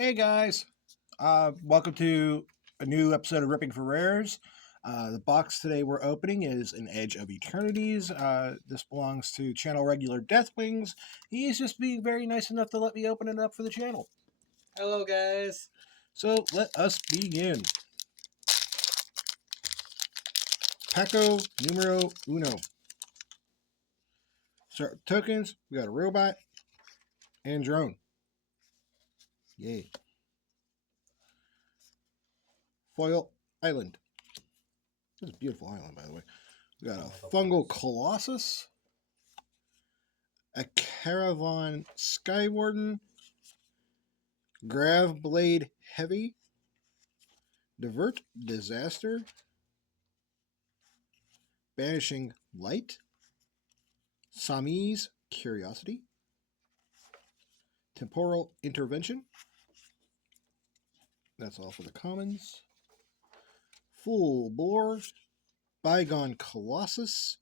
Hey guys, welcome to a new episode of Ripping for Rares. The box today we're opening is an Edge of Eternities. This belongs to channel regular DeathWings. He's just being very nice enough to let me open it up for the channel. Hello, guys. So let us begin. Paco numero uno. Start with tokens. We got a robot and drone. Yay. Foil Island. This is a beautiful island, by the way. We got a fungal colossus. A Caravan Skywarden, Gravblade Heavy, Divert Disaster, Banishing Light, Sami's Curiosity, Temporal Intervention. That's all for the commons. Full Bore, Bygone Colossus,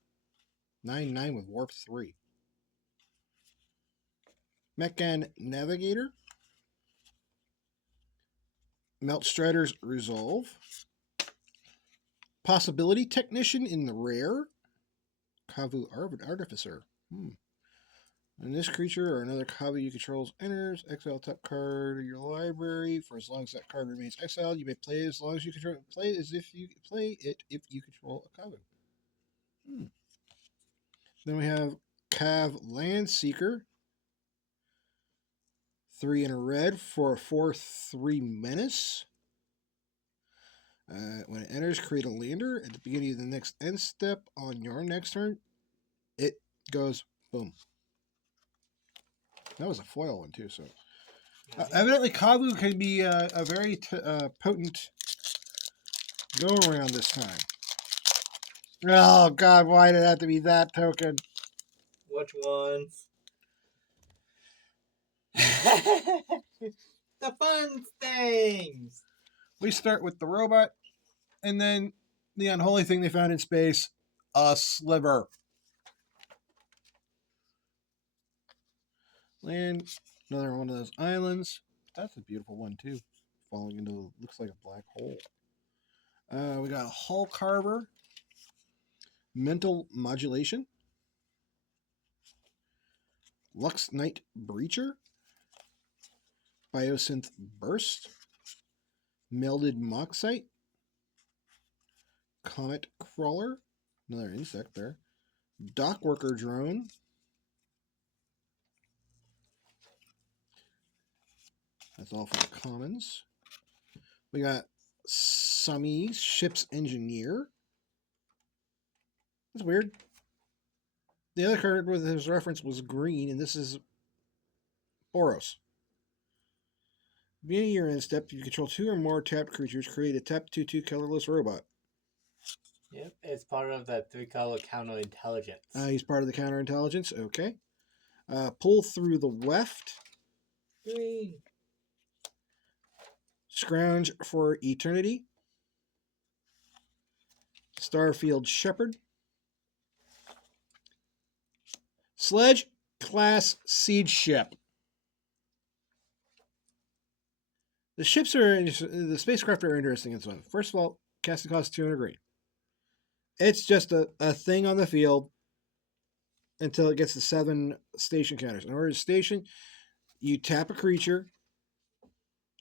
9/9 with Warp 3. Mechan Navigator, Meltstrider's Resolve, Possibility Technician in the rare, Kavu Artificer. When this creature or another Kavu you control enters, exile top card of your library. For as long as that card remains exiled, you may play it as long as you control it. Play as if you play it if you control a Kavu. Then we have Cav Landseeker. 3 in a red for a 4/3 menace. When it enters, create a lander. At the beginning of the next end step on your next turn, it goes boom. That was a foil one too, so evidently Kavu can be a very potent go around this time. Oh God, why did it have to be that token? Which ones? The fun things. We start with the robot, and then the unholy thing they found in space, a sliver. Land, another one of those islands. That's a beautiful one too. Falling into looks like a black hole. We got a hull carver, mental modulation, Lux Knight Breacher, Biosynth Burst, Melded Moxite, Comet Crawler, another insect there, Dockworker Drone, that's all for the commons. We got Sami's Ship's Engineer. That's weird. The other card with his reference was green, and this is Boros. Beginning of your end step, you control 2 or more tapped creatures. Create a tap 2/2 colorless robot. Yep, it's part of the 3-color counterintelligence. He's part of the counterintelligence. Okay. Pull through the weft. Green. Scrounge for Eternity. Starfield Shepherd. Sledge class siege ship. The ships the spacecraft are interesting in this one. First of all, casting cost 200 green. It's just a thing on the field until it gets to 7 station counters. In order to station, you tap a creature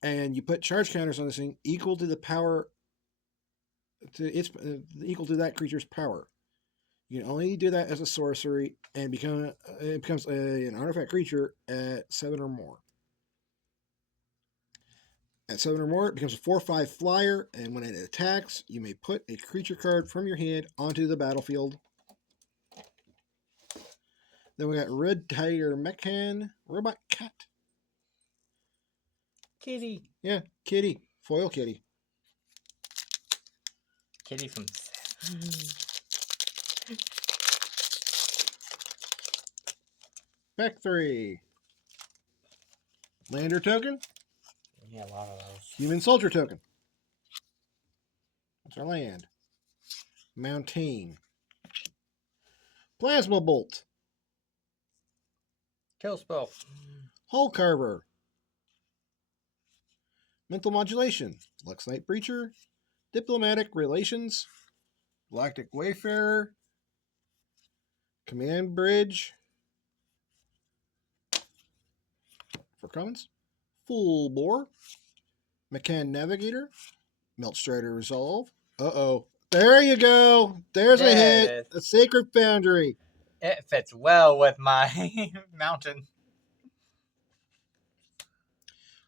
and you put charge counters on this thing equal to the power equal to that creature's power. You can only do that as a sorcery, and it becomes an artifact creature at 7 or more. At 7 or more, it becomes a 4/5 flyer, and when it attacks, you may put a creature card from your hand onto the battlefield. Then we got Red Tiger Mechan Robot Cat. Kitty. Yeah, kitty. Foil kitty. Kitty from... Back 3. Lander token. Yeah, a lot of those. Human soldier token. That's our land. Mountain. Plasma bolt. Kill spell. Hull carver. Mental Modulation, Lux Knight Breacher, Diplomatic Relations, Galactic Wayfarer, Command Bridge for commons, Full Bore, McCann Navigator, Meltstrider Resolve. Uh-oh. There you go. There's a There it hit. is. A Sacred Foundry. It fits well with my mountain.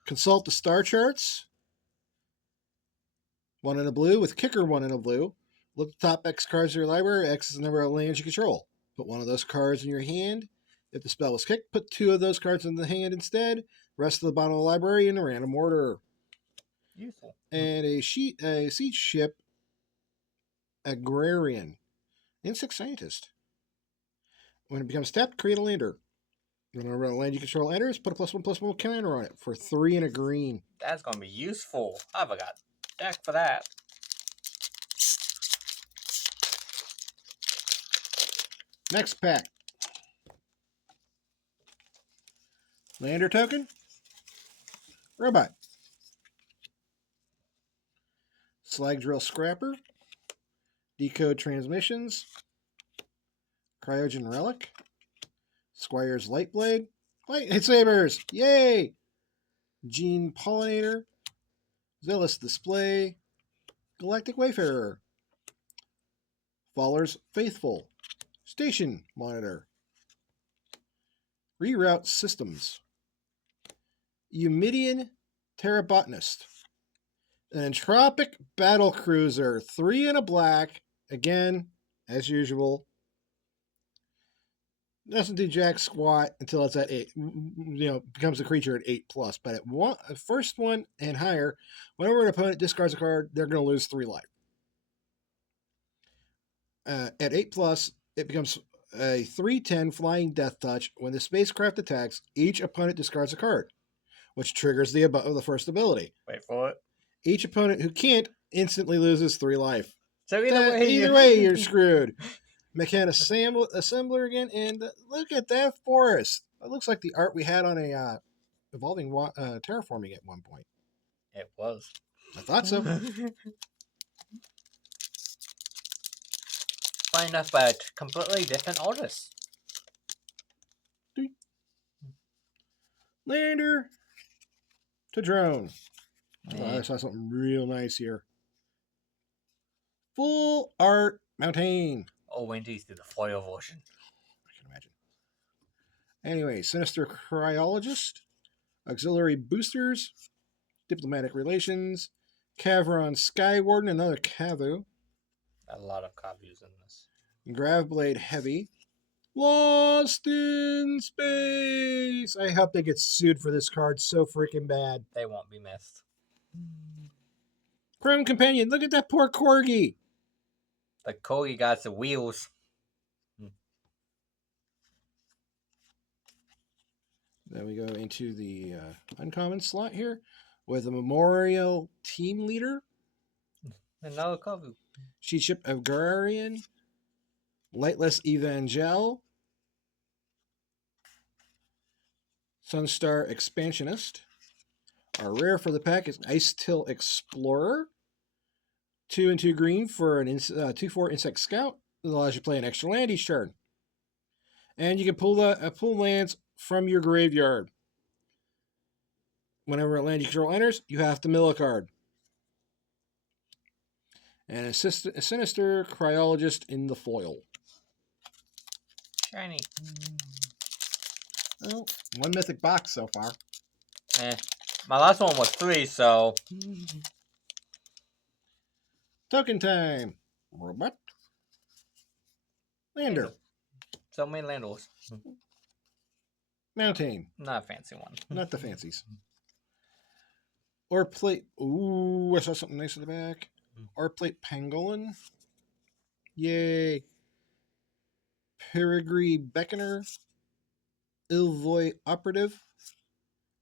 Consult the star charts. 1 in a blue with kicker 1 in a blue. Look at the top X cards of your library. X is the number of lands you control. Put 1 of those cards in your hand. If the spell was kicked, put 2 of those cards in the hand instead. Rest of the bottom of the library in a random order. Useful. And a siege ship, Agrarian, Insect Scientist. When it becomes tapped, create a lander. Whenever a land you control enters, put a +1/+1 counter on it for 3 and a green. That's gonna be useful. I've got deck for that. Next pack. Lander token. Robot. Slag Drill Scrapper. Decode Transmissions. Cryogen Relic. Squire's Lightblade. Lightsabers! Yay! Gene Pollinator. Zealous Display. Galactic Wayfarer. Faller's Faithful. Station Monitor. Reroute Systems. Eumidian Terrabotanist. An Entropic Battle Cruiser. 3 and a black. Again, as usual. Doesn't do jack squat until it's at 8. Becomes a creature at 8+. But at first one and higher, whenever an opponent discards a card, they're going to lose 3 life. At 8+, it becomes a 3/10 flying death touch. When the spacecraft attacks, each opponent discards a card, which triggers the first ability. Wait for it. Each opponent who can't instantly loses 3 life. So Either way, you're screwed. McCann Assembler again, and look at that forest. It looks like the art we had on a evolving terraforming at one point. It was. I thought so. Fine enough, but completely different artists. Lander to drone. Oh, I saw something real nice here. Full art mountain. Oh, Wendy's did the foil version. I can imagine. Anyway, Sinister Cryologist, Auxiliary Boosters, Diplomatic Relations, Cavron Skywarden, another Cavu, A lot of copies in this. Gravblade Heavy, Lost in Space. I hope they get sued for this card so freaking bad. They won't be missed. Chrome Companion, look at that poor corgi. The Kogi got the wheels. Then we go into the uncommon slot here with a Memorial Team Leader, Another Kogu. Sheet Ship Agrarian, Lightless Evangel, Sunstar Expansionist. Our rare for the pack is Ice Till Explorer. 2 and 2 green for an 2/4 Insect Scout. It allows you to play an extra land each turn. And you can pull lands from your graveyard. Whenever a land you control enters, you have to mill a card. And a Sinister Cryologist in the foil. Shiny. Oh, 1 mythic box so far. My last one was 3, so. Token time. Robot. Lander. So many landlords. Mountain. Not a fancy one. Not the fancies. Or plate. Ooh, I saw something nice in the back. Or plate Pangolin. Yay. Peregrine Beckoner. Ilvoy Operative.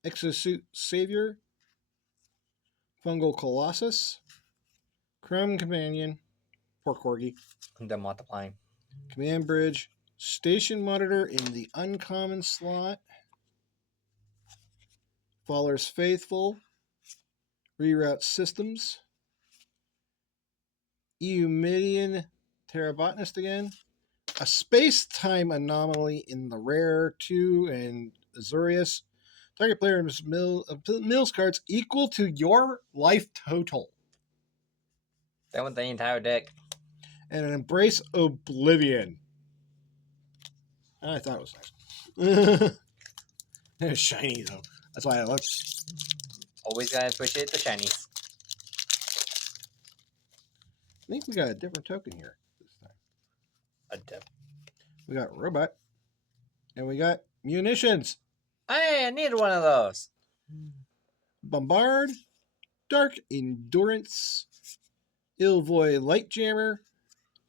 Exosuit Savior. Fungal Colossus. Chrome Companion. Poor Corgi. They're multiplying. Command Bridge. Station Monitor in the uncommon slot. Faller's Faithful. Reroute systems. Eumidian Terrabotanist again. A space-time anomaly in the rare 2 and Azorius. Target player's mills cards equal to your life total. That went the entire deck. And an Embrace Oblivion. I thought it was nice. It was shiny, though. That's why I looked. Always gotta appreciate the shinies. I think we got a different token here this time. A dip. We got Robot. And we got Munitions. Hey, I needed one of those. Bombard. Dark Endurance. Ilvoy Lightjammer.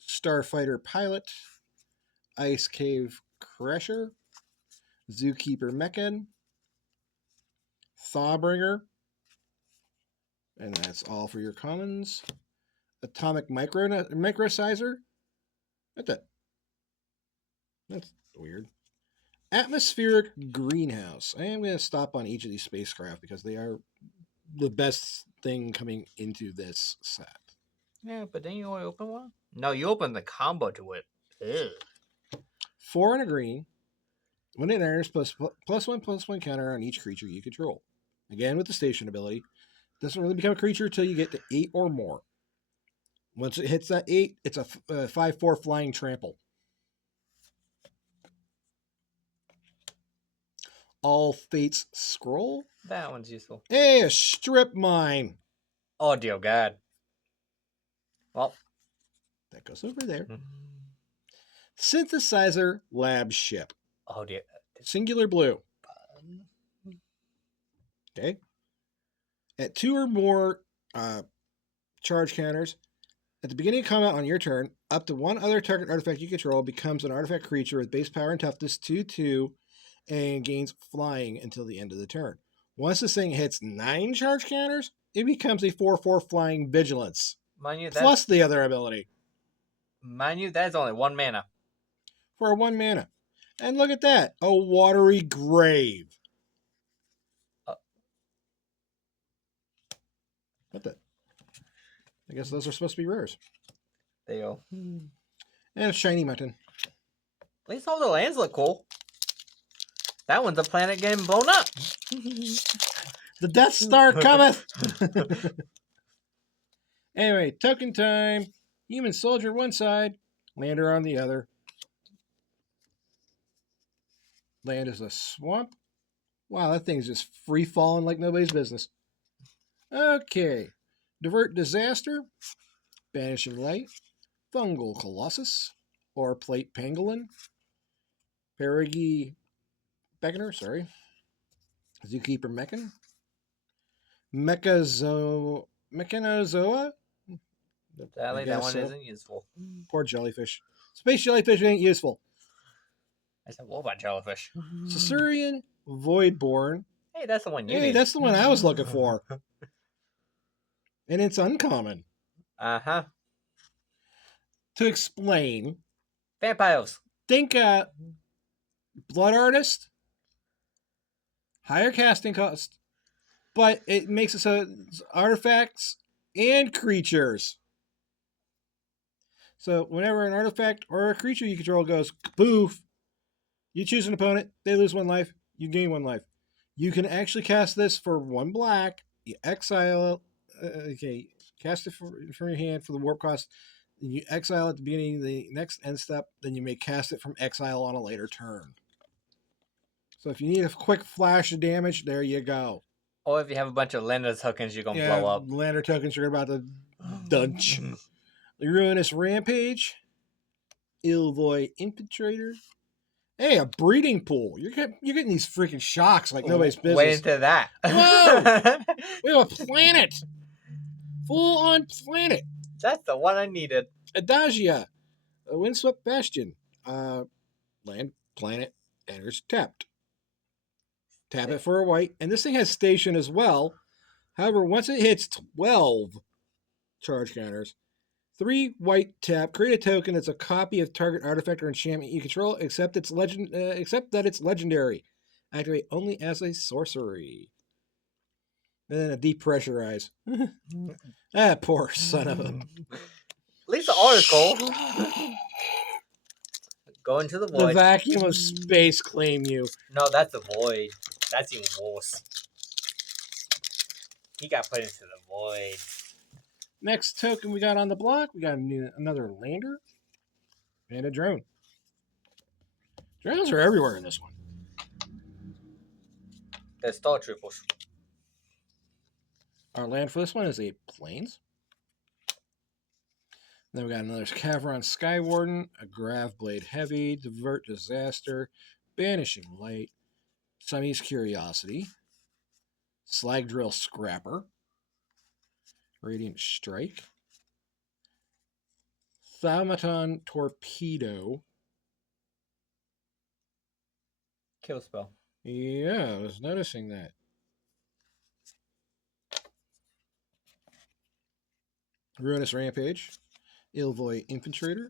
Starfighter Pilot. Ice Cave Crusher. Zookeeper Mechan. Thawbringer. And that's all for your commons. Atomic Microsizer. What's that? That's weird. Atmospheric Greenhouse. I am going to stop on each of these spacecraft because they are the best thing coming into this set. Yeah, but then you only open one? No, you open the combo to it. Ew. 4 and a green. When it enters, +1/+1 counter on each creature you control. Again, with the station ability. Doesn't really become a creature until you get to 8 or more. Once it hits that 8, it's a 5/4 flying trample. All Fates Scroll. That one's useful. Hey, a Strip Mine. Oh, dear God. Well. That goes over there. Synthesizer Lab Ship. Oh, dear. Singular blue. Okay. At 2 or more charge counters, at the beginning of combat on your turn, up to 1 other target artifact you control becomes an artifact creature with base power and toughness 2/2 and gains flying until the end of the turn. Once this thing hits 9 charge counters, it becomes a 4/4 flying vigilance. Mind you, Plus the other ability. That's only 1 mana. For 1 mana. And look at that. A Watery Grave. What the? I guess those are supposed to be rares. There you go. And a Shiny Mutton. At least all the lands look cool. That one's a planet getting blown up. The Death Star cometh! Anyway, token time. Human soldier one side, lander on the other. Land is a swamp. Wow, that thing's just free falling like nobody's business. Okay. Divert Disaster. Banishing Light. Fungal Colossus. Or Plate Pangolin. Perigi Beckoner, sorry. Zookeeper Mechan. Mechanozoa. Sadly, that one isn't useful. Poor jellyfish. Space jellyfish ain't useful. I said, what about jellyfish? Caesarian Voidborn. Hey, that's the one you Hey, need. that's the one I was looking for. And it's uncommon. Uh-huh. To explain, Vampires. think Blood Artist, higher casting cost, but it makes it so it's artifacts and creatures. So whenever an artifact or a creature you control goes poof, you choose an opponent, they lose 1 life, you gain 1 life. You can actually cast this for 1 black, you exile, cast it from your hand for the warp cost, then you exile at the beginning of the next end step, then you may cast it from exile on a later turn. So if you need a quick flash of damage, there you go. Or if you have a bunch of Lander tokens, you're going to blow up. Lander tokens, you're about to dunch. The Ruinous Rampage. Ilvoy Infiltrator. Hey, a breeding pool. You're getting these freaking shocks like nobody's business. Wait into that. Whoa! We have a planet. Full on planet. That's the one I needed. Adagia. A Windswept Bastion. Land, planet, enters tapped. Tap it for a white. And this thing has station as well. However, once it hits 12 charge counters, 3 white tap, create a token that's a copy of target artifact or enchantment you control, except that it's legendary. Activate only as a sorcery. And then a depressurize. Ah, poor son of a. At least the art is cool. Go into the The void. vacuum of space claim you. No, that's the void. That's even worse. He got put into the void. Next token we got on the block, we got another lander and a drone. Drones are everywhere in this one. The Star Troopers. Our land for this one is a plains. Then we got another Cavron Skywarden, a Grav Blade Heavy, Divert Disaster, Banishing Light, Summy's Curiosity, Slag Drill Scrapper, Radiant Strike, Thaumaton Torpedo. Kill spell. Yeah, I was noticing that. Ruinous Rampage, Ilvoy Infiltrator.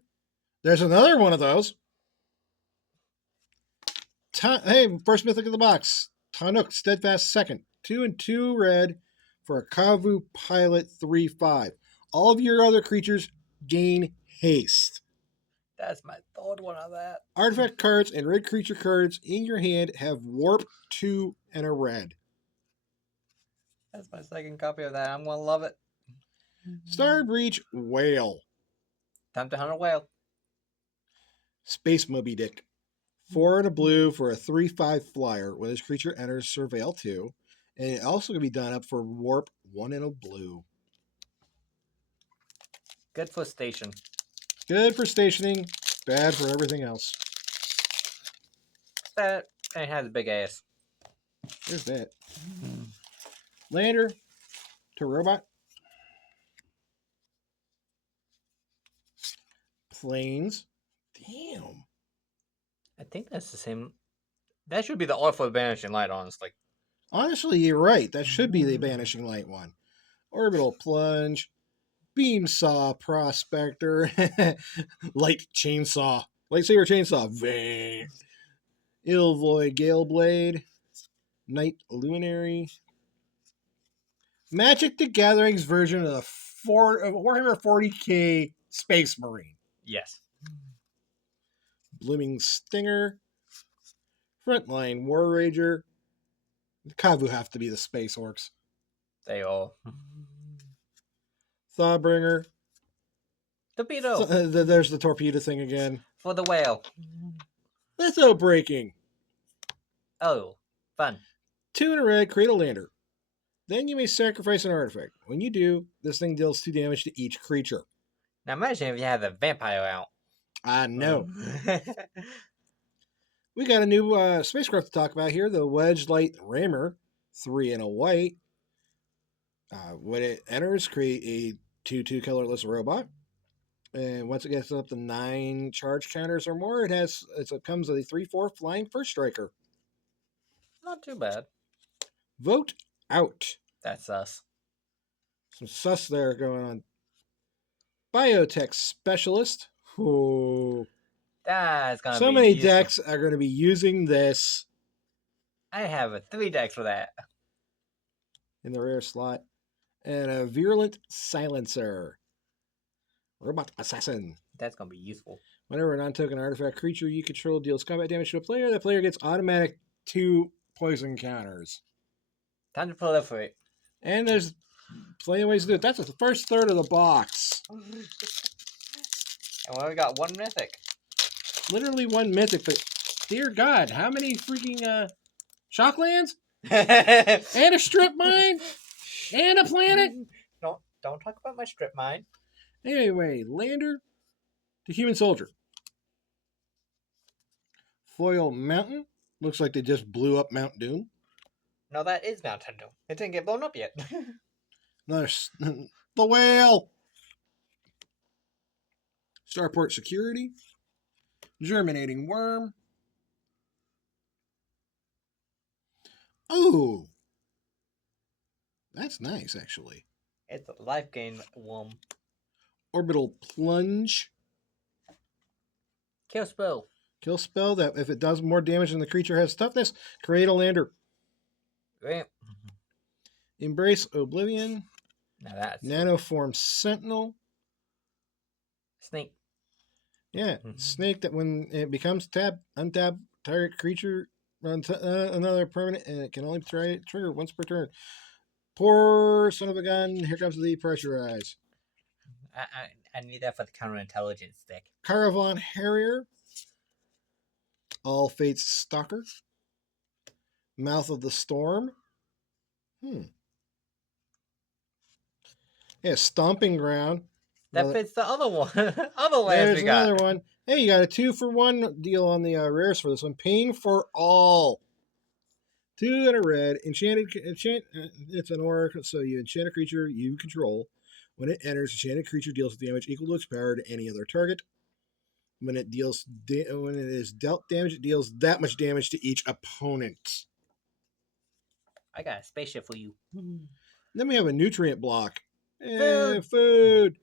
There's another one of those. Hey, first mythic of the box. Tanuk Steadfast Second. 2 and 2 red for a Kavu Pilot 3/5. All of your other creatures gain haste. That's my third one of that. Artifact cards and red creature cards in your hand have Warp 2 and a red. That's my second copy of that. I'm gonna love it. Star Breach Whale. Time to hunt a whale. Space Moby Dick. 4 and a blue for a 3/5 flyer when this creature enters Surveil 2. And it also can be done up for Warp 1 and a blue. Good for station. Good for stationing, bad for everything else. That and it has a big ass. There's that. Lander to robot. Planes. Damn. I think that's the same. That should be the art for the Banishing Light, honestly. Honestly, you're right. That should be the Banishing Light one. Orbital Plunge. Beam Saw Prospector. Light Chainsaw. Lightsaber Chainsaw. Vang. Ilvoy Gale Blade. Night Luminary. Magic the Gathering's version of the Warhammer 40k Space Marine. Yes. Blooming Stinger. Frontline War Rager. The Kavu have to be the Space Orcs. They all. Thawbringer. Torpedo. There's the torpedo thing again. For the whale. Litho Breaking. Oh, fun. 2 in a red, create a lander. Then you may sacrifice an artifact. When you do, this thing deals 2 damage to each creature. Now imagine if you had the vampire out. I know. We got a new spacecraft to talk about here, the Wedge Light Rammer, 3 and a white. When it enters, create a 2/2 colorless robot. And once it gets up to 9 charge counters or more, it comes with a 3/4 flying first striker. Not too bad. Vote out. That's us. Some sus there going on. Biotech Specialist. Ooh. That's gonna So be many useful. decks are going to be using this I have 3 decks for that. in the rare slot. And a Virulent Silencer. Robot Assassin. That's gonna be useful. Whenever a non-token artifact creature you control deals combat damage to a player, the player gets automatic 2 poison counters. Time to proliferate. And there's plenty of ways to do it. That's the first third of the box. And we got 1 mythic. Literally 1 mythic, but dear God, how many freaking shocklands? don't And a strip mine? And a planet? don't talk about my strip mine. Anyway, lander to human soldier. Foil Mountain. Looks like they just blew up Mount Doom. No, that is Mountain Doom. It didn't get blown up yet. Another the whale. Starport Security. Germinating Worm. Oh, that's nice, actually. It's a life gain worm. Orbital Plunge. Kill spell. Kill spell that if it does more damage than the creature has toughness, create a lander. Right. Embrace Oblivion. Now that's Nanoform Sentinel. snake. Yeah, Mhm. snake that when it becomes untap target creature another permanent, and it can only trigger once per turn. Poor son of a gun! Here comes the pressurize. I need that for the counterintelligence stick. Caravan Harrier. All Fates Stalker. Mouth of the Storm. Yeah, Stomping Ground. That Another- fits the other one. Other lands There's we got. another one. Hey, you got a 2-for-1 deal on the rares for this one. Pain for All. 2 and a red. It's an aura, so you enchant a creature you control. When it enters, enchanted creature deals damage equal to its power to any other target. When it is dealt damage, it deals that much damage to each opponent. I got a spaceship for you. Then we have a nutrient block. Food. Food.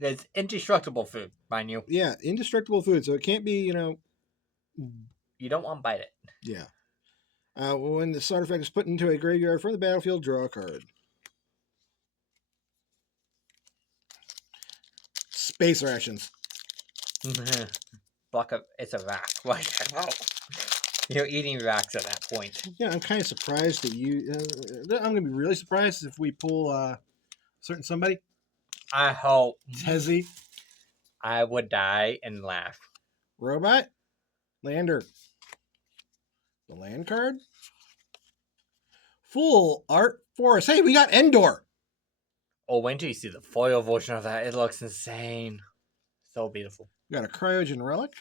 It's indestructible food, mind you. Yeah, indestructible food. So it can't be, You don't want to bite it. yeah. When this artifact is put into a graveyard from the battlefield, draw a card. Space rations. It's a rack. Like, oh. You're eating racks at that point. Yeah, I'm kind of surprised that you. I'm going to be really surprised if we pull certain somebody. I hope. Tezzy. I would die and laugh. Robot. Lander. The land card. Full art forest. Hey, we got Endor. Oh, wait until you see the foil version of that. It looks insane. So beautiful. We got a Cryogen Relic.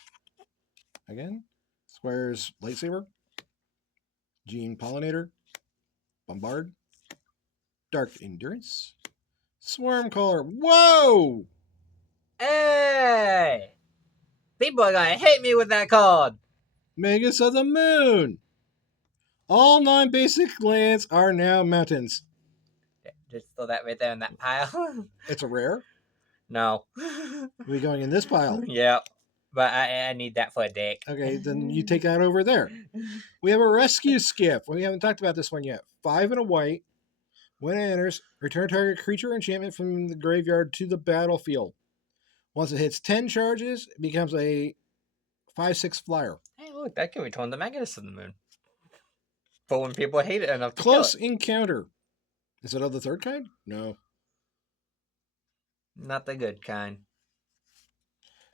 Again. Square's Lightsaber. Gene Pollinator. Bombard. Dark Endurance. Swarm Caller. Whoa! Hey! People are gonna hate me with that card. Magus of the Moon. All non-basic lands are now mountains. Just throw that right there in that pile. It's a rare. No. We going in this pile. Yeah. But I need that for a deck. Okay, then you take that over there. We have a Rescue Skiff. We haven't talked about this one yet. 5 and a white. When it enters, return target creature enchantment from the graveyard to the battlefield. Once it hits 10 charges, it becomes a 5/6 flyer. Hey, look, that can return the Magus of the Moon. For when people hate it enough to Close kill it. Encounter. Is it of the third kind? No. Not the good kind.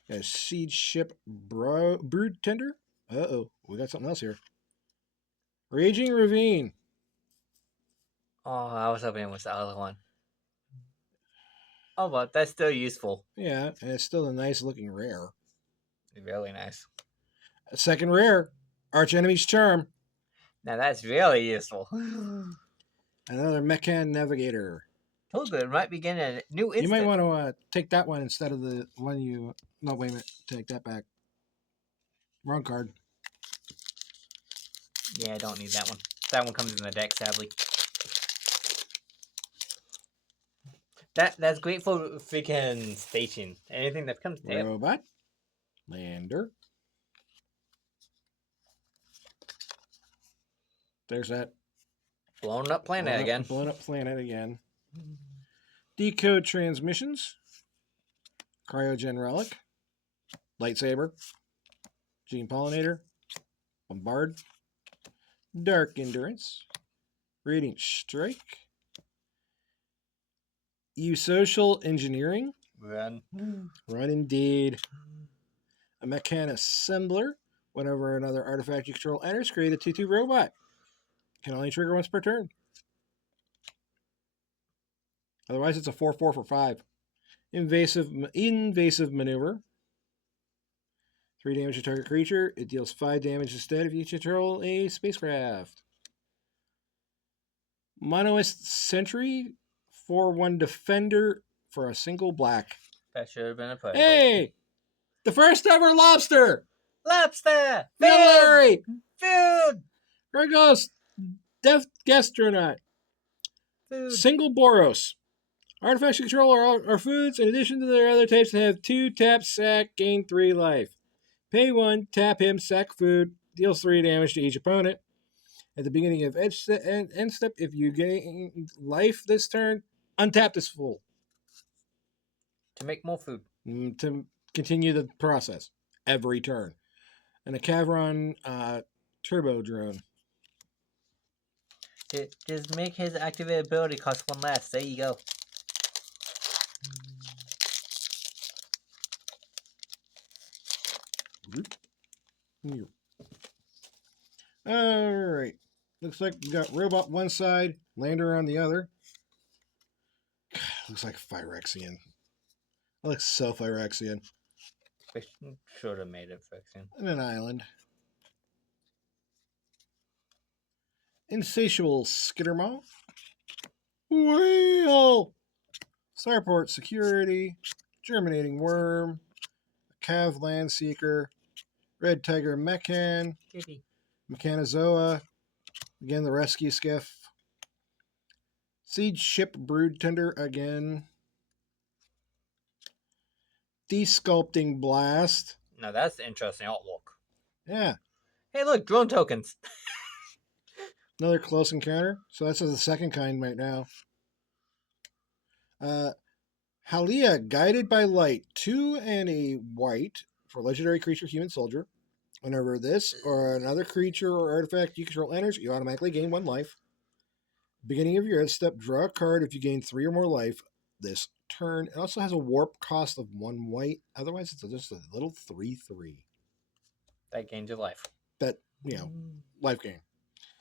A Siege Ship Brood Tender. Uh-oh, we got something else here. Raging Ravine. Oh, I was hoping it was the other one. Oh, but that's still useful. Yeah, and it's still a nice looking rare. Really nice. A second rare. Arch Enemy's Charm. Now that's really useful. Another Mechan Navigator. Told you it might be getting a new instant. You might want to take that one instead of the one you... No, wait a minute. Take that back. Wrong card. Yeah, I don't need that one. That one comes in the deck, sadly. That's great for freaking station. Anything that comes to Robot. Lander. There's that. blown up planet again. Blown up planet again. Decode Transmissions. Cryogen Relic. Lightsaber. Gene Pollinator. Bombard. Dark Endurance. Radiant Strike. Social Engineering. Run. Run indeed. A Mechan Assembler. Whenever another artifact you control enters, create a 2/2 robot. Can only trigger once per turn. Otherwise, it's a 4/4 for 5. Invasive Maneuver. 3 damage to target creature. It deals 5 damage instead if you control a spacecraft. Monoist Sentry. 4/1 Defender for a single black. That should have been a play. Hey! The first ever lobster! Lobster! Food! Larry! Food! Gregos! Death Gastronaut. Food! Single Boros. Artifacts you control are foods in addition to their other types that have 2 tap sack, gain 3 life. Pay 1, tap him, sack food, deals 3 damage to each opponent. At the beginning of end step, if you gain life this turn, untap this full To make more food. to continue the process every turn. And a Cavron turbo drone. Just make his activated ability cost 1 less. There you go. Alright. Looks like we got robot one side, lander on the other. Looks like Phyrexian. That looks so Phyrexian. We should have made it fiction. And an island. Insatiable Skittermaw. Whale! Starport Security. Germinating Worm. Cav Landseeker. Red Tiger Mechan. Kitty. Mechanozoa. Again, the rescue skiff. Siege Ship Brood Tender again. Desculpting Blast. Now that's interesting outlook. Yeah. Hey, look, drone tokens. Another close encounter. So that's the second kind right now. Halia, Guided by Light. 2 and a white for legendary creature human soldier. Whenever this or another creature or artifact you control enters, you automatically gain 1 life. Beginning of your end step, draw a card if you gain 3 or more life this turn. It also has a warp cost of 1 white. Otherwise, it's just a little 3/3. That gains your life. That, life gain.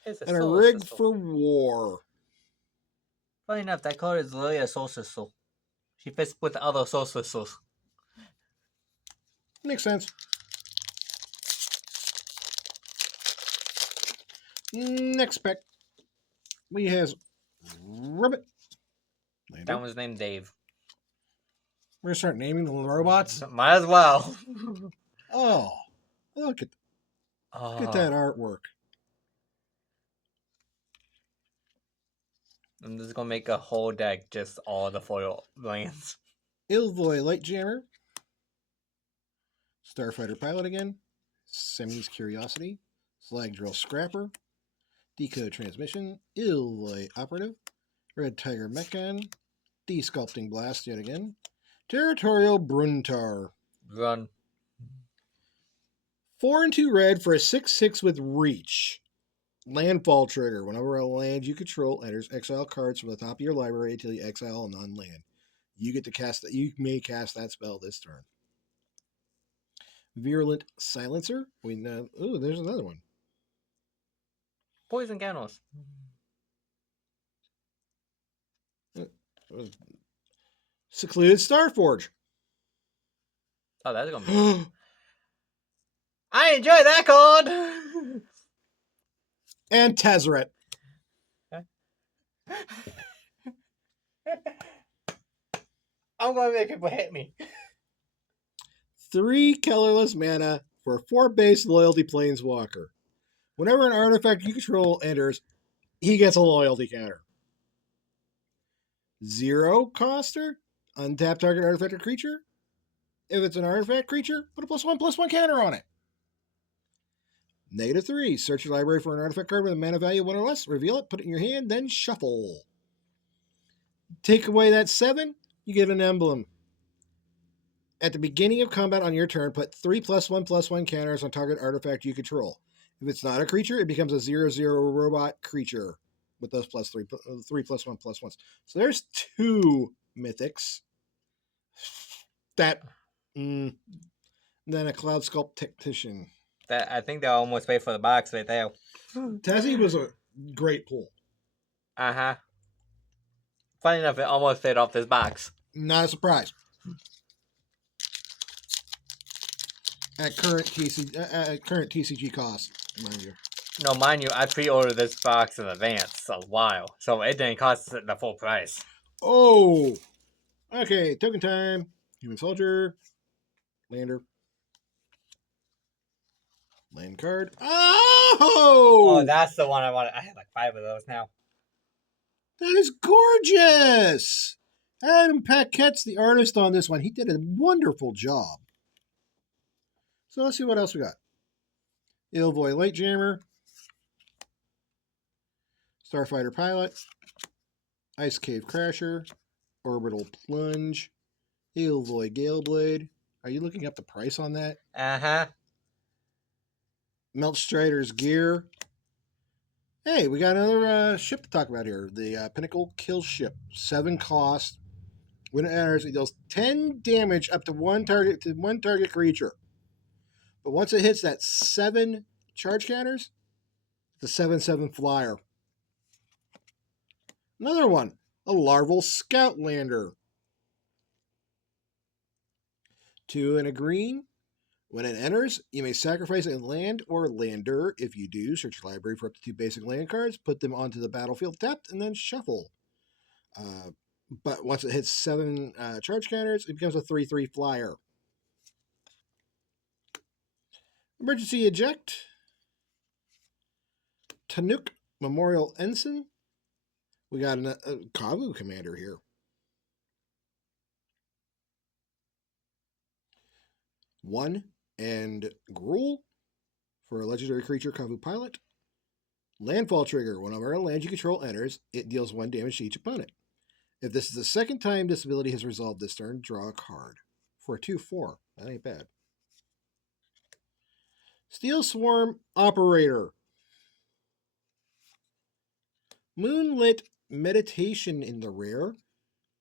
It's And a solar rig system. for war. Funny enough, that card is literally a soul crystal. She fits with the other soul crystals. Makes sense. Next spec. We has Ribbit. That one's named Dave. We're gonna start naming the robots. Might as well. Oh, look at that artwork. I'm just gonna make a whole deck just all the foil lands. Ilvoy Lightjammer. Starfighter Pilot again. Semi's Curiosity. Slag Drill Scrapper. Decode Transmission. Ilvoy Operative. Red Tiger Mechan. Desculpting Blast yet again. Territorial Bruntar. Run. 4 and 2 red for a 6/6 with reach. Landfall trigger. Whenever a land you control enters, exile cards from the top of your library until you exile a non-land. You get to cast that. You may cast that spell this turn. Virulent Silencer. We know. Ooh, there's another one. Poison Ganos. Secluded Starforge. Oh, that's gonna be. I enjoy that card. And Tezzeret. I'm gonna make people hit me. 3 colorless mana for a 4 base loyalty planeswalker. Whenever an artifact you control enters, he gets a loyalty counter. 0 coster. Untap target artifact or creature. If it's an artifact creature, put a +1/+1 counter on it. -3. Search your library for an artifact card with a mana value 1 or less. Reveal it, put it in your hand, then shuffle. Take away that 7, you get an emblem. At the beginning of combat on your turn, put 3 +1/+1 counters on target artifact you control. If it's not a creature, it becomes a 0/0 robot creature with those +3 +1/+1s. So there's 2 mythics. That, then a Cloud Sculpt Tactician. That I think they almost paid for the box right there. Tazzy was a great pull. Funny enough, it almost paid off this box. Not a surprise. At current TCG cost, mind you. No, mind you, I pre-ordered this box in advance a while, so it didn't cost the full price. Oh! Okay, token time. Human Soldier. Lander. Land card. Oh! Oh, that's the one I wanted. I have like 5 of those now. That is gorgeous! Adam Paquette's the artist on this one. He did a wonderful job. So let's see what else we got. Ilvoy Lightjammer. Starfighter Pilot, Ice Cave Crasher, Orbital Plunge, Aloy Galeblade. Are you looking up the price on that? Uh-huh. Melt Strider's Gear. Hey, we got another ship to talk about here. The Pinnacle Kill Ship. 7 cost. When it enters, it deals 10 damage up to one target creature. But once it hits that 7 charge counters, the 7/7 flyer. Another one, a Larval Scout Lander. 2 and a green. When it enters, you may sacrifice a land or lander. If you do, search your library for up to 2 basic land cards, put them onto the battlefield tapped, and then shuffle. But once it hits 7 charge counters, it becomes a 3/3 flyer. Emergency Eject. Tanuk Memorial Ensign. We got a Kavu commander here. 1 and Gruul for a legendary creature Kavu pilot. Landfall trigger. Whenever a land you control enters, it deals 1 damage to each opponent. If this is the second time this ability has resolved this turn, draw a card. For a 2/4. That ain't bad. Steel Swarm Operator. Moonlit Meditation in the rare.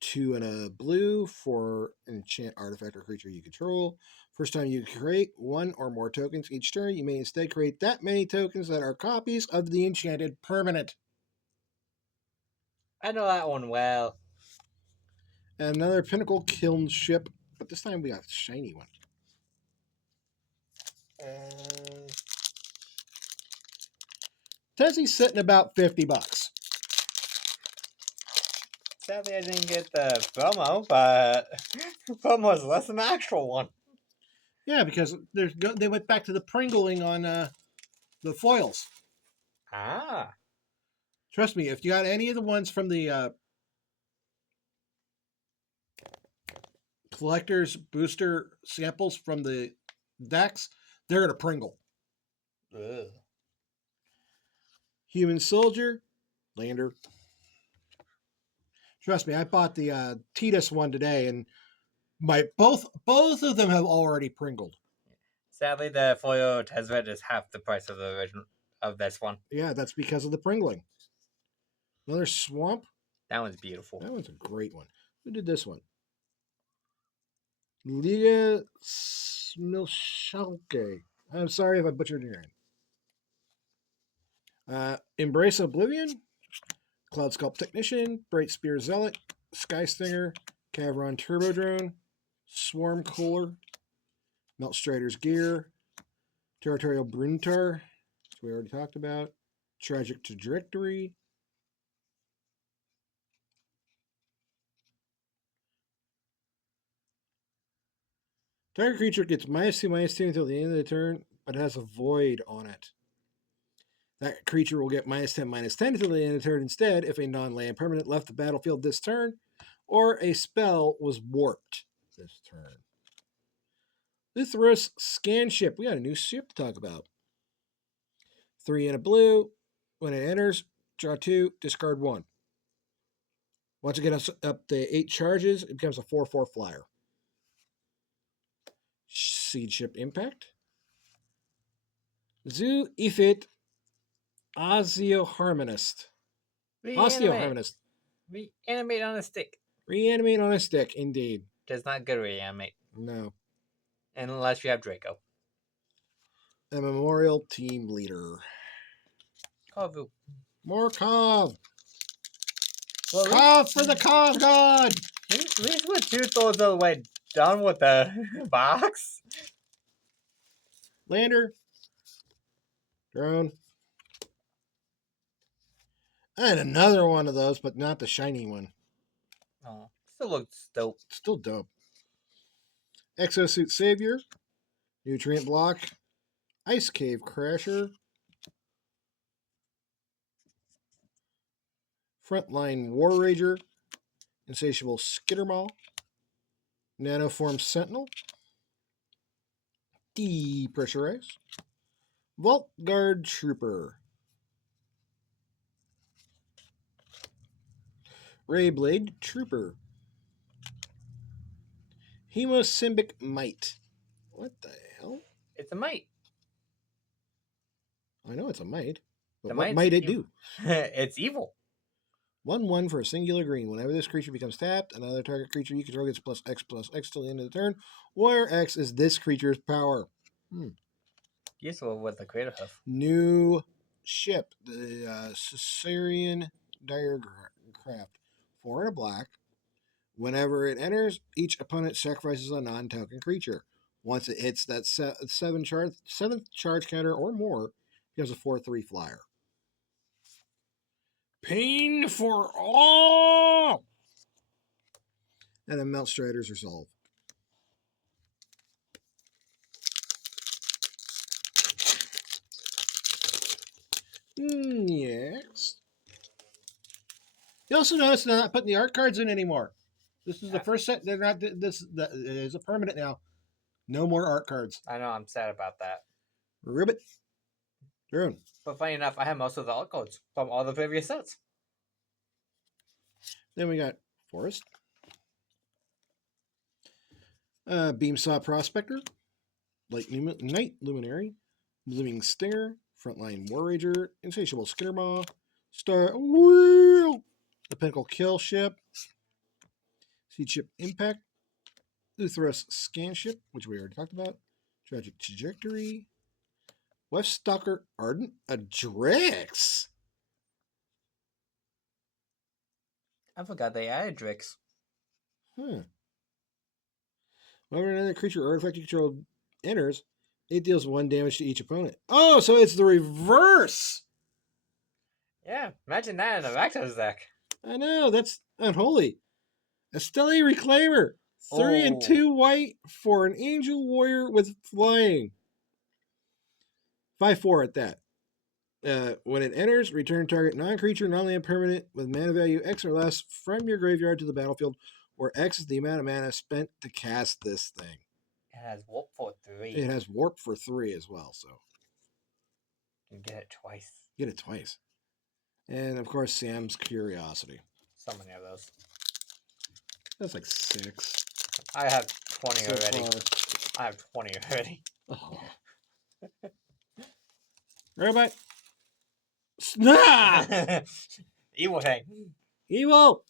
2 and a blue for enchant artifact or creature you control. First time you create 1 or more tokens each turn, you may instead create that many tokens that are copies of the enchanted permanent. I know that one well. And another Pinnacle Kiln ship, but this time we got a shiny one. Tessie's sitting about $50. Sadly, I didn't get the promo, but promo is less than the actual one. Yeah, because they went back to the Pringling on the foils. Ah. Trust me, if you got any of the ones from the collector's booster samples from the decks, they're going to Pringle. Ugh. Human Soldier, Lander. Trust me, I bought the Titus one today, and both of them have already Pringled. Sadly, the foil Tezzeret is half the price of the original of this one. Yeah, that's because of the Pringling. Another Swamp. That one's beautiful. That one's a great one. Who did this one? Liga Smilshalke. I'm sorry if I butchered your name. Embrace Oblivion. Cloud Sculpt Technician. Bright Spear Zealot. Sky Stinger. Cavron Turbo Drone. Swarm Cooler. Melt Strider's Gear. Territorial Bruntar, which we already talked about. Tragic Trajectory. Target creature gets -2/-2 until the end of the turn, but has a void on it. That creature will get -10/-10 until the end of the turn instead if a non-land permanent left the battlefield this turn, or a spell was warped this turn. Luthorus Scan Ship. We got a new ship to talk about. 3 and a blue. When it enters, draw 2, discard 1. Once it gets up to 8 charges, it becomes a 4/4 flyer. Seed Ship Impact. Zoo Ifit Osteoharmonist. Osteoharmonist. Reanimate on a stick. Reanimate on a stick, indeed. Does not good reanimate. No. Unless you have Draco. A Memorial Team Leader. Kavu. More Cov. Well, Cov for the Cov God! at least we're 2/3 of the way done with the box. Lander. Drone. And another one of those, but not the shiny one. Oh, still looks dope. Still dope. Exosuit Savior. Nutrient Block. Ice Cave Crasher. Frontline War Rager. Insatiable Skittermaw. Nanoform Sentinel. Depressurize. Vault Guard Trooper. Rayblade Trooper. Hemosymbic Might. What the hell? It's a mite. I know it's a might. But The what might's might it evil. do? It's evil. 1/1 for a singular green. Whenever this creature becomes tapped, another target creature you control gets +X till the end of the turn, where X is this creature's power. Useful with the creative hoof. New ship, the Caesarean Direcraft. 4 and a black. Whenever it enters, each opponent sacrifices a non-token creature. Once it hits that 7th charge counter or more, it becomes a 4/3 flyer. Pain for all! And a Melt Strider's Resolve. Next. You also notice they're not putting the art cards in anymore. This is the first set. They're not. This is a permanent now. No more art cards. I know, I'm sad about that. Ribbit. Drone. But funny enough, I have most of the alt codes from all the previous sets. Then we got Forest. Beamsaw Prospector. Night Luminary. Living Stinger. Frontline War Rager. Insatiable Skittermaw. Star Wheel. The Pinnacle Kill Ship. Seed Ship Impact. Uthros Scan Ship, which we already talked about. Tragic Trajectory. Weft Stalker Ardent. A Drix. I forgot they added Drix. Whenever another creature or artifact you control enters, it deals 1 damage to each opponent. Oh, so it's the reverse! Yeah, imagine that in a Rakdos deck. I know, that's unholy. A Stelly Reclaimer. 3 and 2 white for an Angel Warrior with flying. 5/4 at that. When it enters, return target non-creature, non-land permanent with mana value X or less from your graveyard to the battlefield, where X is the amount of mana spent to cast this thing. It has Warp for 3. It has Warp for 3 as well, so. You get it twice. Get it twice. And, of course, Sam's Curiosity. So many of those. That's like 6. I have 20 so already. far. I have 20 already. Oh. Robot. Snap! Evil thing. Evil!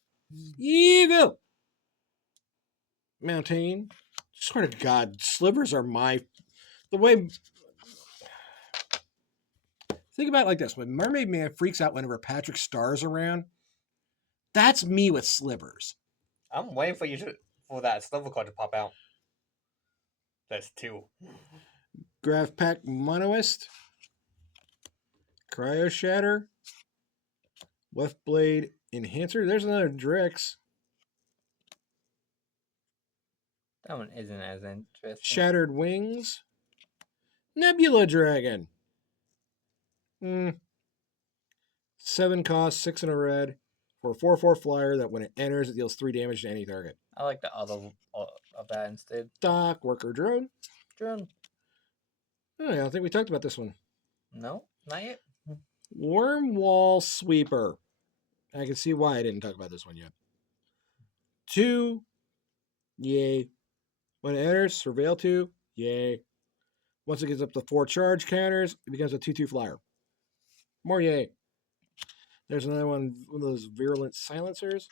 Evil! Mountain. Swear to God, slivers are my... The way... Think about it like this. When Mermaid Man freaks out whenever Patrick Star's around, that's me with slivers. I'm waiting for you for that sliver card to pop out. That's 2. Graph Pack Monoist. Cryo Shatter. Weft Blade Enhancer. There's another Drix. That one isn't as interesting. Shattered Wings. Nebula Dragon. 7 cost, 6 in a red. For a 4/4 flyer that when it enters, it deals 3 damage to any target. I like the other of that instead. Dock Worker Drone. Drone. Oh, I don't think we talked about this one. No, not yet. Wormwall Sweeper. I can see why I didn't talk about this one yet. 2. Yay. When it enters, Surveil 2. Yay. Once it gets up to 4 charge counters, it becomes a 2/2 flyer. More yay. There's another one of those Virulent Silencers.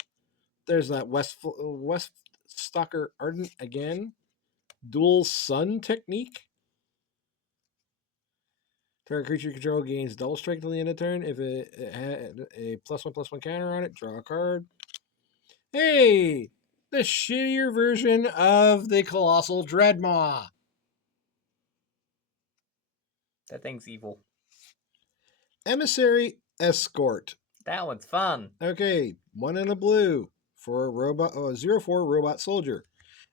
There's that West Stalker Ardent again. Dual Sun Technique. Target creature you control gains double strike till the end of turn. If it had a +1/+1 counter on it, draw a card. Hey! The shittier version of the Colossal Dreadmaw. That thing's evil. Emissary Escort. That one's fun. Okay, 1 and a blue for a robot, 0/4 robot soldier.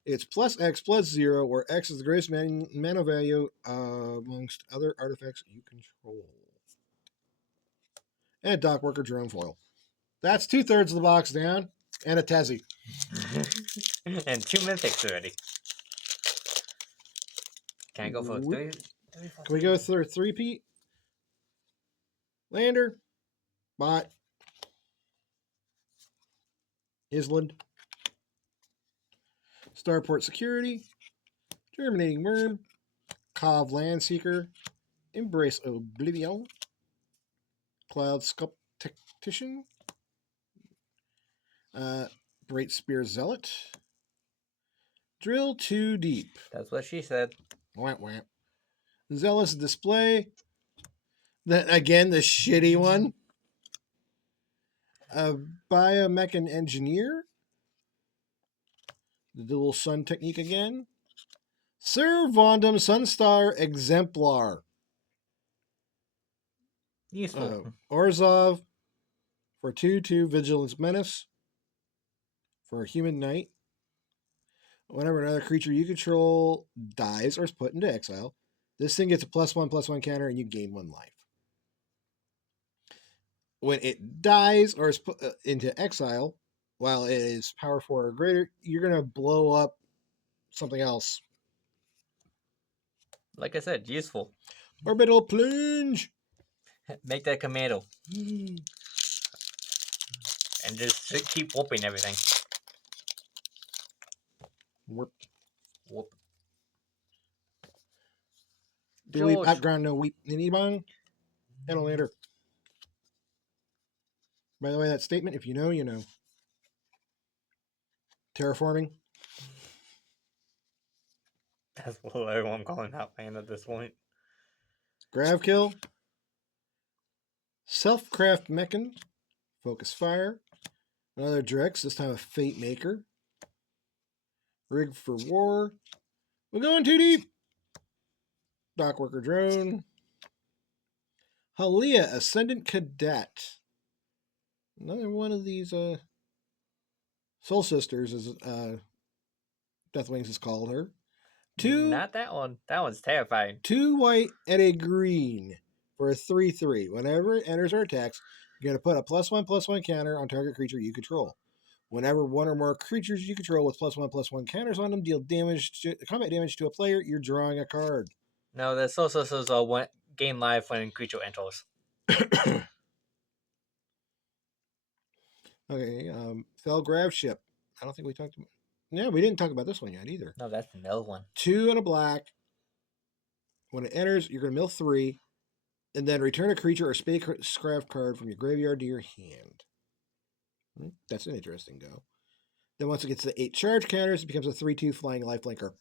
It's +X/+0, where X is the greatest mana value amongst other artifacts you control. And a Dock Worker Drone Foil. That's 2/3 of the box down, and a Tezzy. And 2 mythics already. Can I go for 3? Can we go through 3-peat? Lander. Bot. Island. Starport Security. Germinating Worm. Cov Landseeker. Embrace Oblivion. Cloud Sculptician. Great Spear Zealot. Drill Too Deep. That's what she said. Wah, wah. Zealous Display. Again, the shitty one. Biomechan Engineer. The Dual Sun Technique again. Sir Vondum Sunstar Exemplar. Useful. Orzhov for 2/2 Vigilance Menace. For a Human Knight. Whenever another creature you control dies or is put into exile, this thing gets a +1/+1 counter and you gain 1 life. When it dies or is put into exile, while it is power 4 or greater, you're going to blow up something else. Like I said, useful. Orbital Plunge! Make that commando. And just keep whooping everything. Warp. Whoop. Do we George. background no weep Ninibong? And later. By the way, that statement, if you know, you know. Terraforming. That's what everyone calling out land at this point. Grav Kill. Self-Craft Mechan. Focus Fire. Another Drex, this time a Fate Maker. Rig for War. We're going too deep. Dockworker Drone. Halia, Ascendant Cadet. Another one of these Soul Sisters, as DeathWings has called her. Not that one. That one's terrifying. 2 white and a green for a 3/3. Whenever it enters or attacks, you're going to put a +1/+1 counter on target creature you control. Whenever one or more creatures you control with +1/+1 counters on them deal combat damage to a player, you're drawing a card. No, the Soul Sisters gain life when creature enters. Okay, Felgrav Ship. I don't think we talked about. Yeah, we didn't talk about this one yet either. No, that's the middle one. 2 and a black. When it enters, you're going to mill 3, and then return a creature or spacecraft card from your graveyard to your hand. That's an interesting go. Then once it gets to 8 charge counters, it becomes a 3/2 flying lifelinker.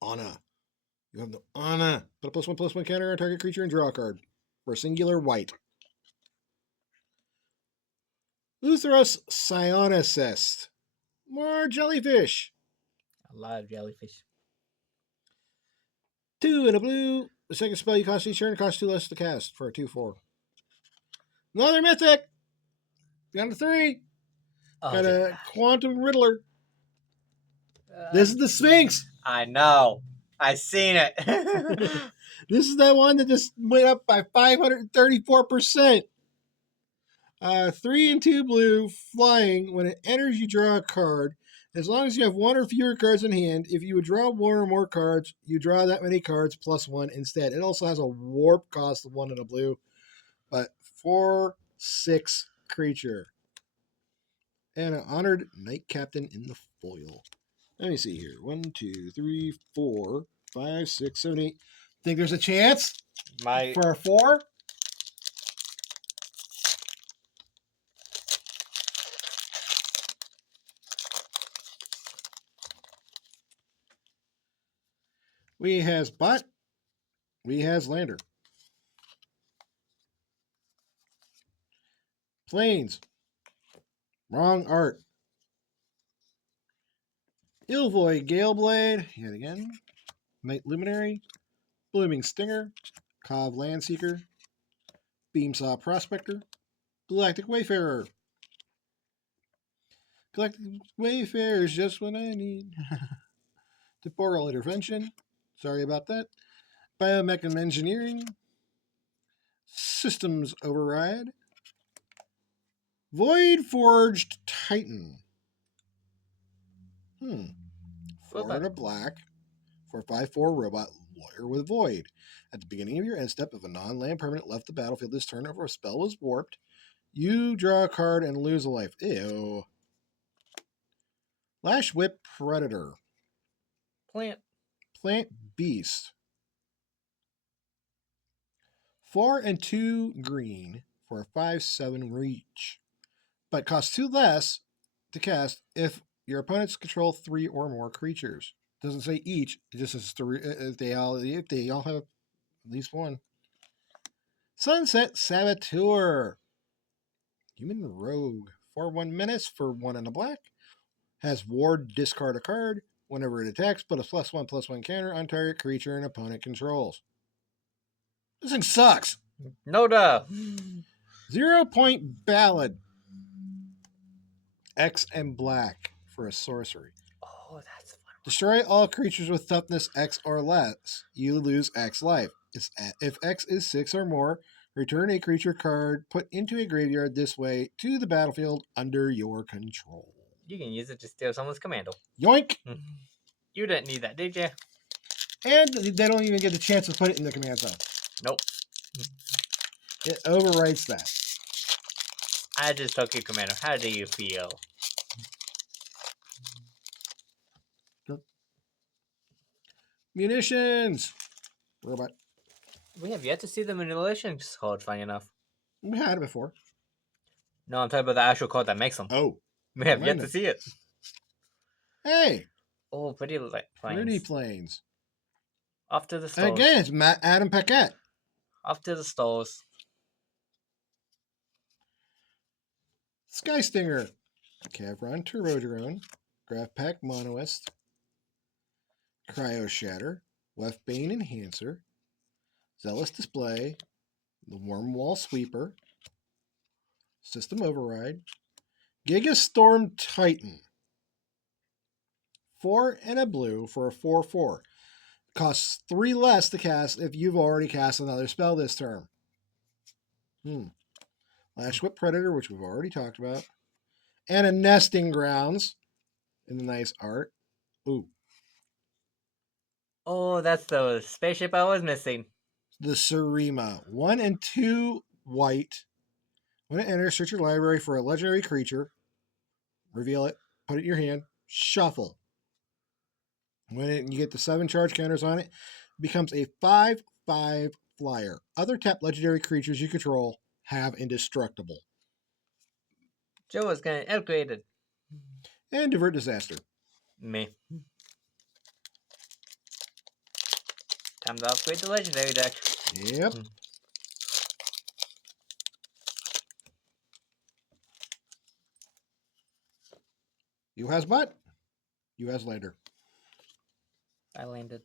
Anna. You have the Anna. Put a +1/+1 counter on target creature and draw a card. For a singular white. Luthros Psionicist. More jellyfish. A lot of jellyfish. 2 and a blue. The second spell you cost each turn costs 2 less to cast for a 2/4. Another mythic. Down to 3. Oh, Got a yeah. Quantum Riddler. This is the Sphinx. I know. I seen it. This is that one that just went up by 534%. 3 and 2 blue, flying. When it enters, you draw a card. As long as you have 1 or fewer cards in hand, if you would draw 1 or more cards, you draw that many cards +1 instead. It also has a warp cost of 1 and a blue, but 4/6 creature. And an honored Knight Captain in the foil. Let me see here. 1, 2, 3, 4, 5, 6, 7, 8. Think there's a chance for a 4? We has Bot. We has Lander. Planes. Wrong art. Ilvoy Galeblade. Yet again. Night Luminary. Blooming Stinger. Cov Landseeker. Beamsaw Prospector. Galactic Wayfarer. Galactic Wayfarer is just what I need. Temporal Intervention. Sorry about that. Biomechan Engineering. Systems Override. Void Forged Titan. 4 and a black for a 5/4 robot lawyer with Void. At the beginning of your end step, if a non-land permanent left the battlefield this turn or a spell was warped, You draw a card and lose a life. Ew. Lash Whip Predator. Plant. Plant Beast. 4 and 2 green for a 5/7 reach. But costs 2 less to cast if your opponents control 3 or more creatures. Doesn't say each, it just says 3 if they all have at least one. Sunset Saboteur. Human Rogue. 4/1 menace for 1 and a black. Has ward, discard a card. Whenever it attacks, put a +1/+1 counter on target creature an opponent controls. This thing sucks. No duh. 0 point ballad. X and black for a sorcery. Oh, that's fun. Destroy all creatures with toughness X or less. You lose X life. If X is 6 or more, return a creature card put into a graveyard this way to the battlefield under your control. You can use it to steal someone's commando. Yoink! You didn't need that, did you? And they don't even get the chance to put it in the command zone. Nope. It overwrites that. I just took your commando. How do you feel? Munitions! Robot. We have yet to see the munitions code, funny enough. We had it before. No, I'm talking about the actual code that makes them. Oh. We have yet Random. to see it. Hey! Oh, pretty planes. Pretty planes. Off to the And stores. again, it's Adam Paquette. Off to the stores. Sky Stinger. Cavron Turbo Drone. Graph Pack Monoist. Cryo Shatter. Bane Enhancer. Zealous Display. The Wormwall Sweeper. System Override. Gigastorm Titan. 4 and a blue for a 4/4. Costs 3 less to cast if you've already cast another spell this turn. Lash Whip Predator, which we've already talked about. And a Nesting Grounds in the nice art. Ooh. Oh, that's the spaceship I was missing. The Surima. 1 and 2 white. When it enters, search your library for a legendary creature. Reveal it. Put it in your hand. Shuffle. When you get the 7 charge counters on it, it becomes a 5/5 flyer. Other tap legendary creatures you control have indestructible. Joe is getting upgraded. And Divert Disaster. Me. Time to upgrade the legendary deck. Yep. You has butt. You has later. I landed.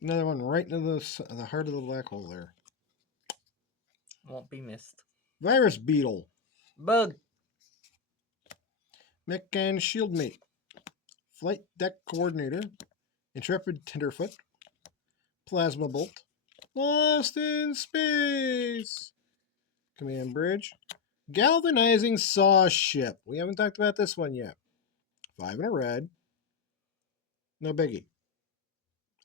Another one right into the heart of the black hole there. Won't be missed. Virus Beetle. Bug. Mech and Shield Mate. Flight Deck Coordinator. Intrepid Tenderfoot. Plasma Bolt. Lost in Space. Command Bridge. Galvanizing Saw Ship. We haven't talked about this one yet. 5 and a red. No biggie.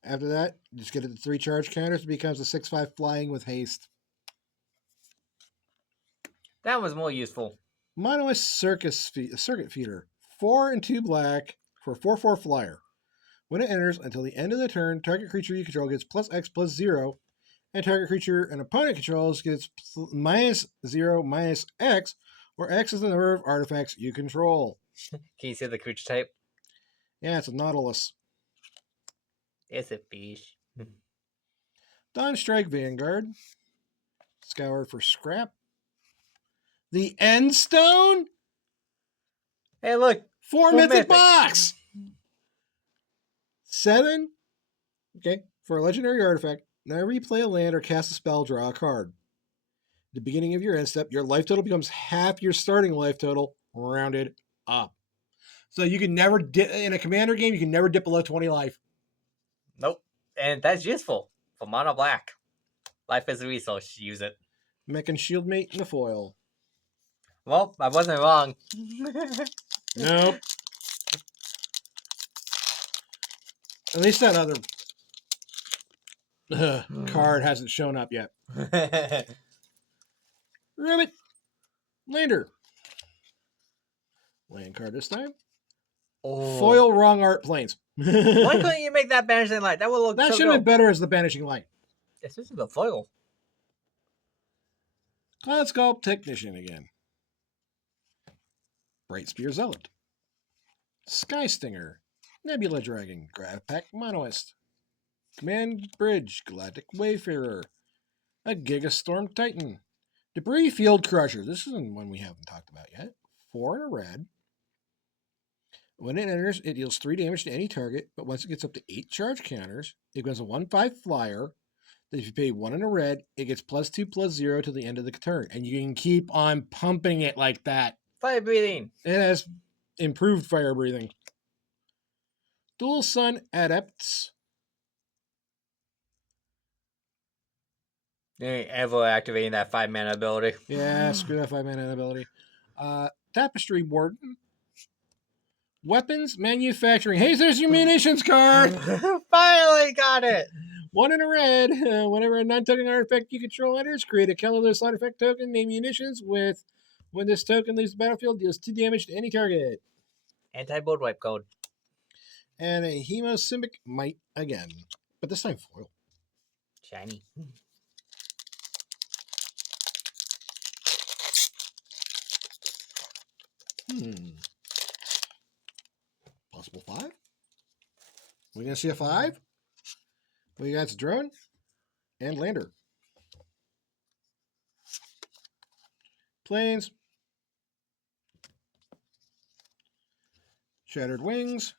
After that, just get it to 3 charge counters. It becomes a 6/5 flying with haste. That was more useful. Monoist Circuit Feeder. 4 and 2 black for a 4/4 flyer. When it enters, until the end of the turn, target creature you control gets +X/+0, and target creature an opponent controls gets -0 -X, where X is the number of artifacts you control. Can you see the creature type? Yeah, it's a Nautilus. It's a fish. Dawn Strike Vanguard. Scour for scrap. The End Stone? Hey, look. 4 Full mythic mythic. box! 7. Okay, for a legendary artifact, whenever you play a land or cast a spell, draw a card. At the beginning of your end step, your life total becomes half your starting life total, rounded up. So you can never dip in a commander game, you can never dip below 20 life. Nope. And that's useful for mono black. Life is a resource. Use it. Mech and Shield Mate in the foil. Well, I wasn't wrong. Nope. At least that other card hasn't shown up yet. Ribbit. Lander. Land card this time. Oh. Foil wrong art planes. Why That couldn't you make that banishing light? That would look so should have been good. better as the Banishing Light. This is the foil. Cloud Sculpt Technician again. Bright Spear Zealot. Sky Stinger. Nebula Dragon. Grav Pack Monoist. Command Bridge. Galactic Wayfarer. A Gigastorm Titan. Debris Field Crusher. This isn't one we haven't talked about yet. 4 in a red. When it enters, it deals 3 damage to any target, but once it gets up to 8 charge counters, it becomes a 1/5 flyer. Then if you pay 1 in a red, it gets +2/+0 to the end of the turn. And you can keep on pumping it like that. Fire breathing. It has improved fire breathing. Dual Sun Adepts. You ain't ever activating that 5-mana ability. Yeah, screw that 5-mana ability. Tapestry Warden. Weapons Manufacturing. Hey, there's your munitions card! Finally got it! 1 in a red. Whenever a non-token artifact you control enters, create a colorless artifact token named Munitions with. When this token leaves the battlefield, deals 2 damage to any target. Anti-board wipe code. And a Hemosymbic Might again. But this time foil. Shiny. Possible 5? We gonna see a 5? We got drone and lander. Planes. Shattered Wings.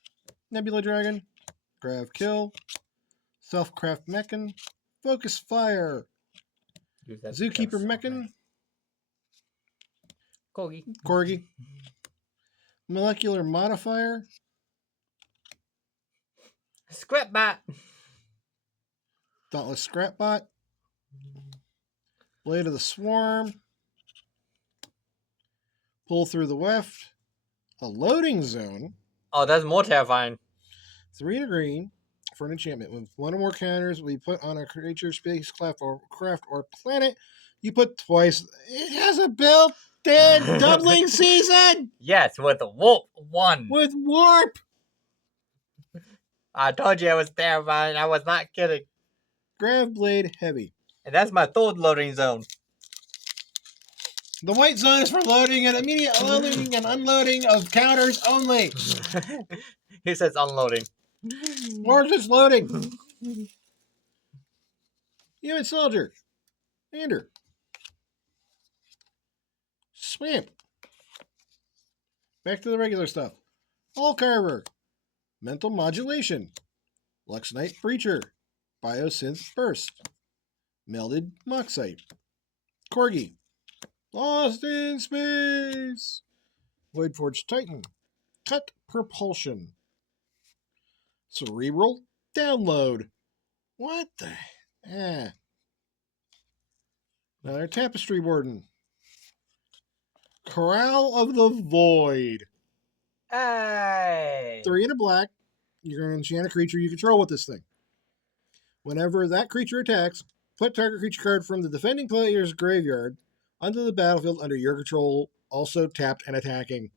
Nebula Dragon. Grav Kill. Self-Craft Mechan. Focus Fire. Zookeeper Mechan. Corgi. Molecular Modifier. Scrapbot. Dauntless Scrapbot. Blade of the Swarm. Pull through the weft. A loading zone. Oh, that's more terrifying. 3 in a green for an enchantment. When 1 or more counters we put on a creature, spacecraft, or craft, or planet, you put twice. It has a built-in doubling season Yes, with the Wolf 1. with warp. I told you it was terrifying. I was not kidding. Grav Blade Heavy. And that's my third loading zone. The white zone is for loading and immediate loading and unloading of counters only. He says unloading. Or just loading. Human Soldier. Lander. Swamp. Back to the regular stuff. All Carver. Mental Modulation. Lux Knight Breacher. Biosynth Burst. Melded Moxite. Corgi. Lost in Space. Voidforged Titan. Cut Propulsion. Cerebral Download. What the? Another Tapestry Warden. Corral of the Void. Hey. 3 in a black. You're going to enchant a creature you control with this thing. Whenever that creature attacks, put target creature card from the defending player's graveyard onto the battlefield under your control, also tapped and attacking.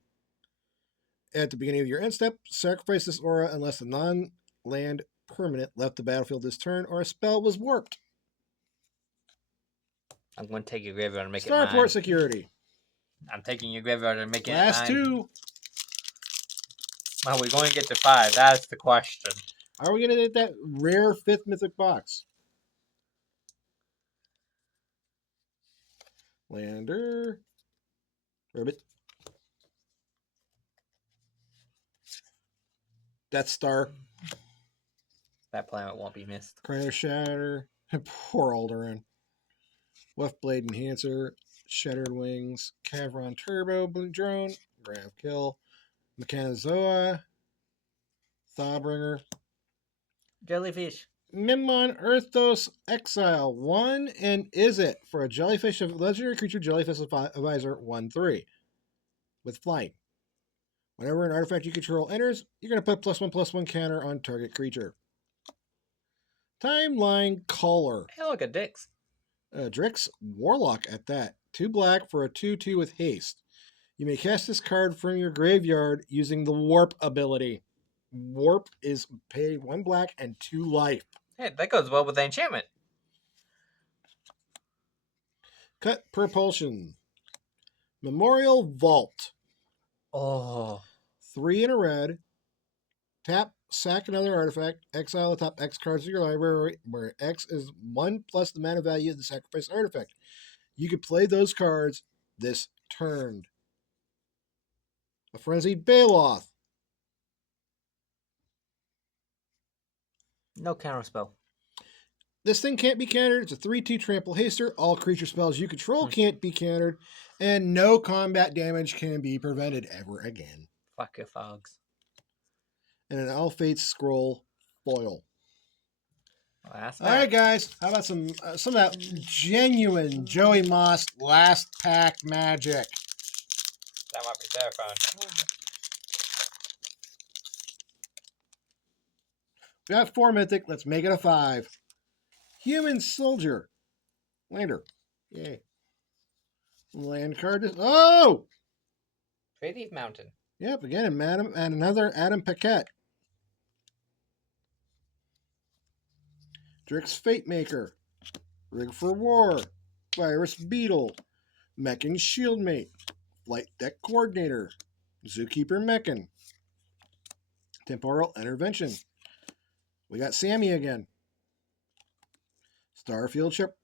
At the beginning of your end step, sacrifice this aura unless a non-land permanent left the battlefield this turn or a spell was warped. I'm going to take your graveyard and make it Starport mine. Security. I'm taking your graveyard and making Last it mine. 2. Are we going to get to 5? That's the question. Are we going to get that rare 5th mythic box? Lander. Ribbit. Death Star. That planet won't be missed. Crater Shatter. Poor Alderaan. Weft Blade Enhancer. Shattered Wings. Cavron Turbo Blue Drone. Grav Kill. Mechanozoa. Thawbringer. Jellyfish. Mimon Earthos Exile. 1 and is it for a jellyfish of legendary creature Jellyfish Advisor 1/3 with flying. Whenever an artifact you control enters, you're going to put +1/+1 counter on target creature. Timeline Caller. Hey, look at Dix. Drix Warlock at that. 2 black for a 2/2 with haste. You may cast this card from your graveyard using the Warp ability. Warp is pay 1 black and 2 life. Hey, that goes well with the enchantment. Cut Propulsion. Memorial Vault. Oh. 3 in a red. Tap, sack another artifact. Exile the top X cards of your library, where X is 1 plus the mana value of the sacrifice artifact. You can play those cards this turn. A Frenzied Baloth. No counterspell. This thing can't be countered. It's a 3/2 trample haster. All creature spells you control can't be countered. And no combat damage can be prevented ever again. Fuck your fogs. And an Alphate Scroll foil. Well, that's All right, guys. How about some of that genuine Joey Moss last pack magic? That might be terrifying. We got 4 mythic. Let's make it a 5. Human Soldier. Lander. Yay. Land card. Oh! Creative Mountain. Yep, again, and another Adam Paquette. Drix Fate Maker. Rig for War. Virus Beetle. Mechan Shieldmate. Flight Deck Coordinator. Zookeeper Mechan. Temporal Intervention. We got Sammy again. Starfield Shep.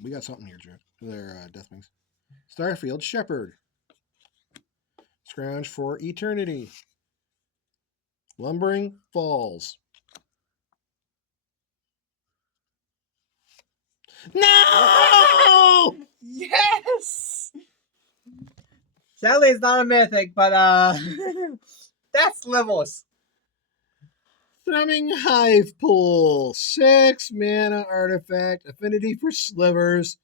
We got something here, Drew. They're DeathWings. Starfield Shepherd. Scrounge for Eternity. Lumbering Falls. No! Yes! Sadly, it's not a mythic, but that's levels. Thrumming Hive Pool. 6 mana artifact. Affinity for slivers.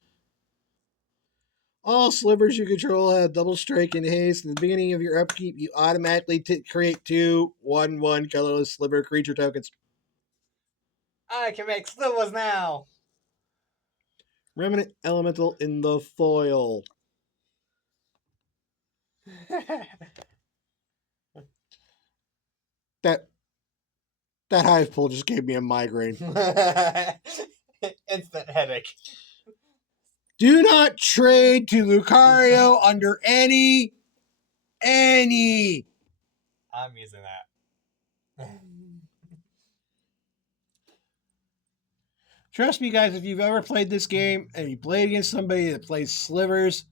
All slivers you control have double strike and haste. At the beginning of your upkeep, you automatically create 2 1/1 colorless sliver creature tokens. I can make slivers now. Remnant Elemental in the foil. That hive pool just gave me a migraine. Instant headache. Do not trade to Lucario under any. I'm using that. Trust me, guys, if you've ever played this game and you played against somebody that plays slivers,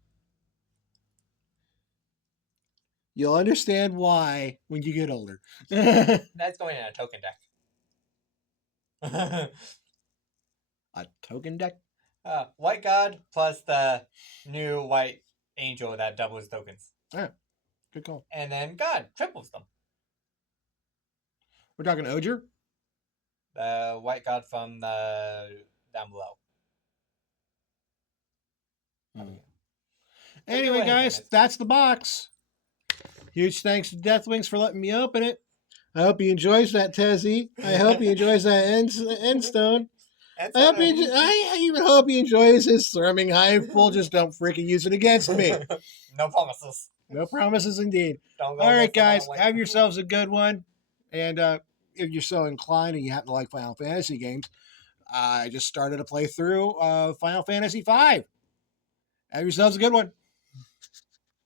you'll understand why when you get older. That's going in a token deck. A token deck? White God plus the new white angel that doubles tokens. Yeah, good call. And then God triples them. We're talking Ogier? The white God from the down below. Anyway, guys, that's the box. Huge thanks to DeathWings for letting me open it. I hope he enjoys that Tezzy. I hope he enjoys that end stone. I even hope he enjoys his thrumming hive pool. Just don't freaking use it against me. No promises. No promises indeed. Don't go All right, against the guys, white. have yourselves a good one. And if you're so inclined and you happen to like Final Fantasy games, I just started a playthrough of Final Fantasy V. Have yourselves a good one.